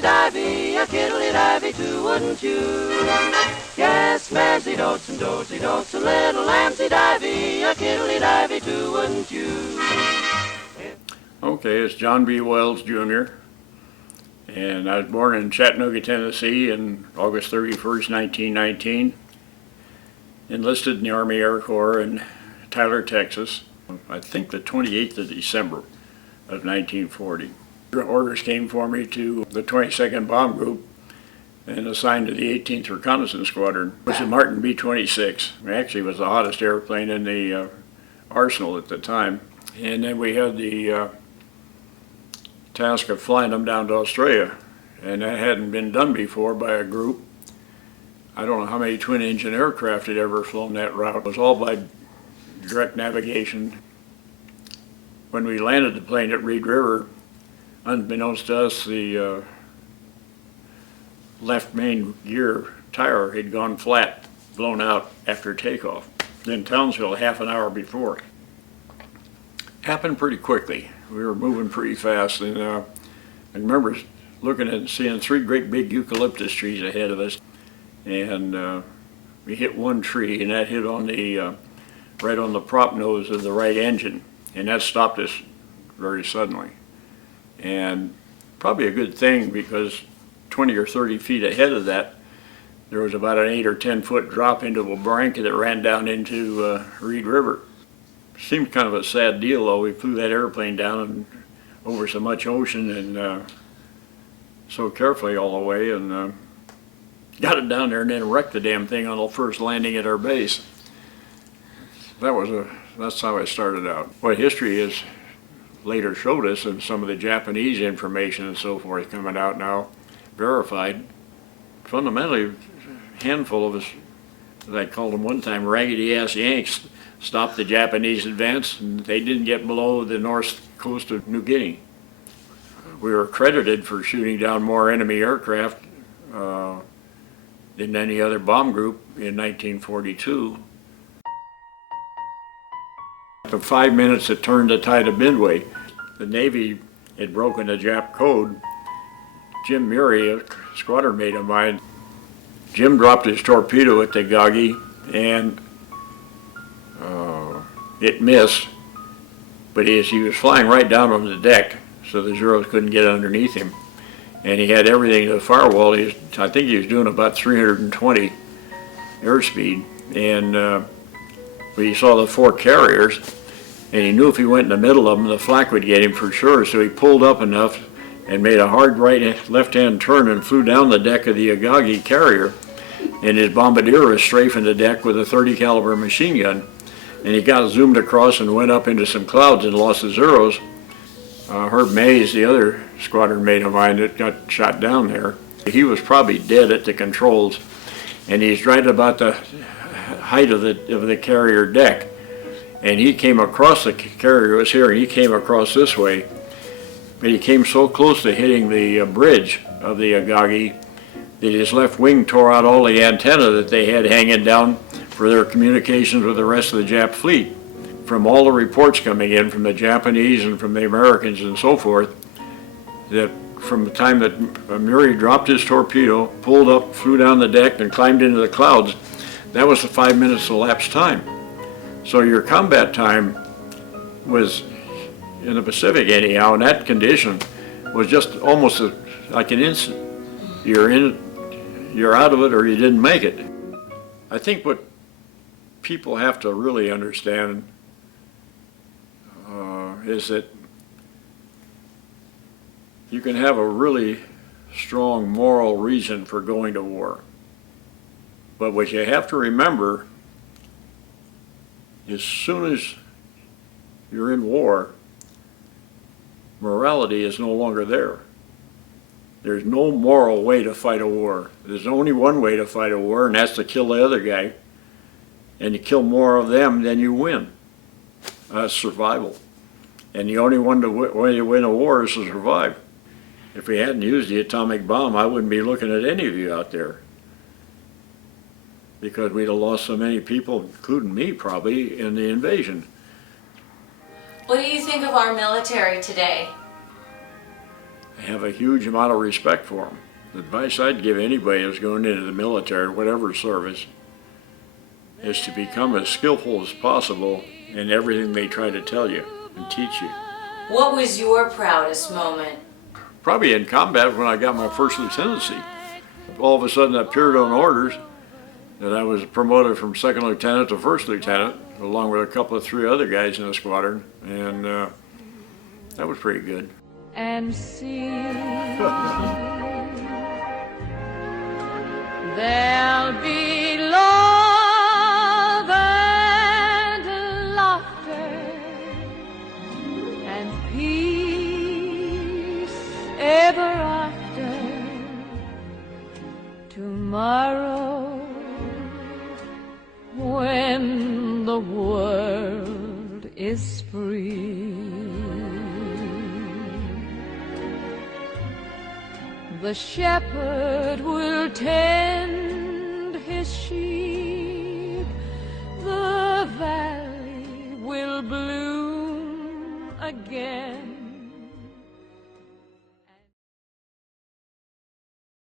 Lampsy-Divey, a kiddly-divey too, wouldn't you? Yes, Messi dotes and dozy dotes, a little Lampsy-Divey, a kiddly-divey too, wouldn't you? Okay, it's John B. Wells, Jr., and I was born in Chattanooga, Tennessee on August 31st, 1919. Enlisted in the Army Air Corps in Tyler, Texas, I think the 28th of December of 1940. Orders came for me to the 22nd Bomb Group and assigned to the 18th Reconnaissance Squadron. It was a Martin B-26. It actually was the hottest airplane in the arsenal at the time. And then we had the task of flying them down to Australia, and that hadn't been done before by a group. I don't know how many twin-engine aircraft had ever flown that route. It was all by direct navigation. When we landed the plane at Reed River, unbeknownst to us, the left main gear tire had gone flat, blown out after takeoff. In Townsville, half an hour before. Happened pretty quickly. We were moving pretty fast, and I remember looking and seeing three great big eucalyptus trees ahead of us, and we hit one tree, and that hit on the right on the prop nose of the right engine, and that stopped us very suddenly. And probably a good thing, because 20 or 30 feet ahead of that, there was about an 8 or 10 foot drop into a barranca that ran down into Reed River. Seemed kind of a sad deal, though. We flew that airplane down and over so much ocean and so carefully all the way, and got it down there and then wrecked the damn thing on the first landing at our base. That's how it started out. What history has later showed us, and some of the Japanese information and so forth coming out now, verified, fundamentally a handful of us, as I called them one time, raggedy-ass Yanks, stopped the Japanese advance, and they didn't get below the north coast of New Guinea. We were credited for shooting down more enemy aircraft than any other bomb group in 1942. The 5 minutes that turned the tide of Midway, the Navy had broken the Jap code. Jim Murray, a squadron mate of mine, Jim dropped his torpedo at the Gagi, and it missed, but as he was flying right down on the deck, so the Zeros couldn't get underneath him, and he had everything to the firewall. I think he was doing about 320 airspeed, and he saw the four carriers, and he knew if he went in the middle of them, the flak would get him for sure, so he pulled up enough and made a hard left-hand turn and flew down the deck of the Agagi carrier, and his bombardier was strafing the deck with a .30 caliber machine gun. And he got zoomed across and went up into some clouds and lost the Zeros. Herb Mays, the other squadron mate of mine that got shot down there, he was probably dead at the controls, and he's right about the height of the carrier deck. And he came across, the carrier was here, and he came across this way, but he came so close to hitting the bridge of the Agagi that his left wing tore out all the antenna that they had hanging down for their communications with the rest of the Jap fleet. From all the reports coming in from the Japanese and from the Americans and so forth, that from the time that Murray dropped his torpedo, pulled up, flew down the deck, and climbed into the clouds, that was the 5 minutes elapsed time. So your combat time was, in the Pacific anyhow, in that condition, was just almost like an instant. You're out of it, or you didn't make it. I think what people have to really understand is that you can have a really strong moral reason for going to war. But what you have to remember, as soon as you're in war, morality is no longer there. There's no moral way to fight a war. There's only one way to fight a war, and that's to kill the other guy. And you kill more of them than you win. That's survival. And the only way to win a war is to survive. If we hadn't used the atomic bomb, I wouldn't be looking at any of you out there, because we'd have lost so many people, including me probably, in the invasion. What do you think of our military today? have a huge amount of respect for them. The advice I'd give anybody who's going into the military, whatever service, is to become as skillful as possible in everything they try to tell you and teach you. What was your proudest moment? Probably in combat when I got my first lieutenancy. All of a sudden it appeared on orders that I was promoted from second lieutenant to first lieutenant, along with a couple of 3 other guys in the squadron, and that was pretty good. And see, there'll be love and laughter and peace ever after. Tomorrow, when the world is free, the shepherd will tend his sheep